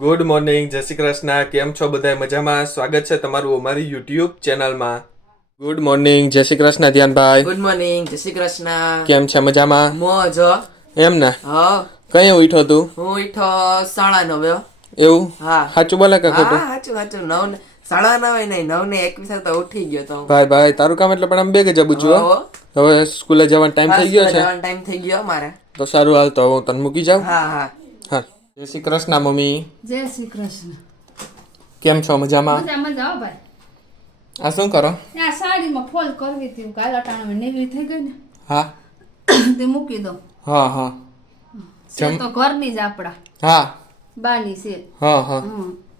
Good morning, જય શ્રી કૃષ્ણ. કેમ છો બધા? મજામાં? સ્વાગત છે તમારું અમારી યુટ્યુબ ચેનલમાં. ગુડ મોર્નિંગ, જય શ્રી કૃષ્ણ ધ્યાનભાઈ. ગુડ મોર્નિંગ, જય શ્રી કૃષ્ણ. કેમ છે? મજામાં? મોજ. એમ ને? હા. કઈ ઉઠ્યો તું? હું ઉઠ્યો 9:30. એવું? હા. સાચું બોલે કે ખોટું? હા, સાચું 9 9:30 નહીં, 9:21 તો ઉઠી ગયો તો. ભાઈ તારું કામ એટલે પણ આમ બે ગજબ છું. હવે સ્કૂલે જવાનો ટાઈમ થઈ ગયો છે. ટાઈમ થઈ ગયો મારે. તો સારું, હાલ તો હું તને મૂકી જાઉં. હા. જય શ્રી કૃષ્ણ મમ્મી. જય શ્રી કૃષ્ણ. કેમ છો? મજામાં? મજા ભાઈ. આ શું કરો? આ સાડીમાં ફોલ કરવી હતી, કાલ અટાણામાં નેવી થઈ ગઈ ને. હા. તે મૂકી દો. હા. છે તો ઘરની જ આપડા. હા. બાની છે. હા.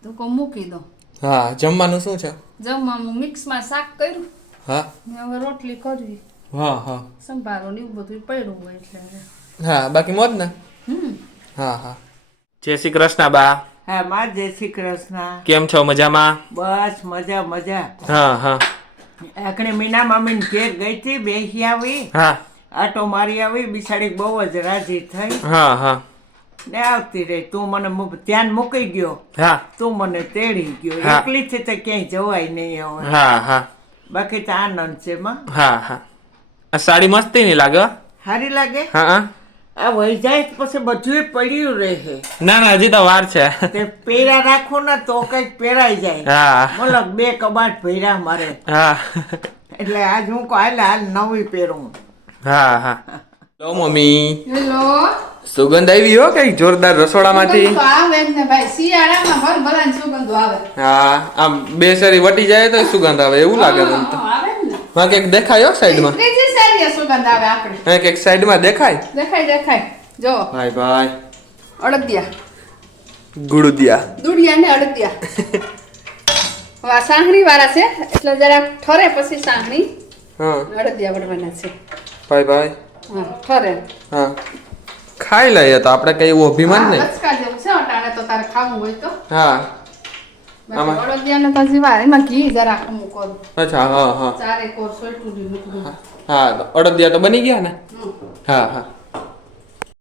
તો કો મૂકી દો. હા, જમવાનું શું છે? જમવામાં મિક્સમાં શાક કર્યું. હા. ને હવે રોટલી કરવી. હા. સંભારો ને એવું બધું પડ્યું હોય એટલે. હા, બાકી મોજ ને? હા. જય શ્રી કૃષ્ણ બા. હા માં, જય શ્રી કૃષ્ણ. કેમ છો? મજામાં? બસ મજા. હા. આખરે મીના મામીને ઘેર ગઈ હતી, બેસી આવી, હા. આટો મારી આવી, બિચારી બહુ જ રાજી થઈ હા. ને આવતી રહી. તું મને ધ્યાન મૂકી ગયો, હા. તું મને તેડી ગયો. હા. એકલી થી તો ક્યાંય જવાય નહીં હવે. હા. બાકી તો આનંદ છે માં. હા. આ સાડી મસ્તી નહીં લાગે? સારી લાગે. હા. આ વહી જાય પછી બધું પડ્યું રહે. ના, હજી તો વાર છે. તે પહેરા રાખો ને તો કઈક પહેરાઈ જાય. હા. બોલો 2 કબાટ ભર્યા મારે. હા. એટલે આજ હું હાલ નવી પહેરું. હા. લો મમ્મી, હેલો. સુગંધ આવી હો કઈ જોરદાર રસોડામાંથી. સુગંધ તો આવે જ ને ભાઈ, શિયાળામાં ભલાને સુગંધો આવે. હા, આમ બે સરી વટી જાય તો સુગંધ આવે એવું લાગે મને તો. આવે ને. હા, કંઈક દેખાય સાઈડમાં. ત્રીજી સારી સુગંધ આવે આપણે. હા, કંઈક સાઈડમાં દેખાય. દેખાય. જો ભાઈ. અડદિયા. ગુડુદિયા. દુડિયા ને અડદિયા. હવે આ સાંહણી વાળા છે એટલે જરા ઠરે પછી સાંહણી હા. અડદિયા વડવાના છે. ભાઈ. હા, ઠરે. હા. ખાઈ લઈએ તો આપણે કઈ એવું અભિમાન નહીં. લચકા જેવું છે અટાણે તો તારે ખાવું હોય તો. હા. બાકી અડદિયાને તો હજી વાર, એમાં ઘી જરા અમુક કોર. અચ્છા. હા. 4 કોર સોયટું દીધું. હા, તો અડદિયા તો બની ગયા ને? હા.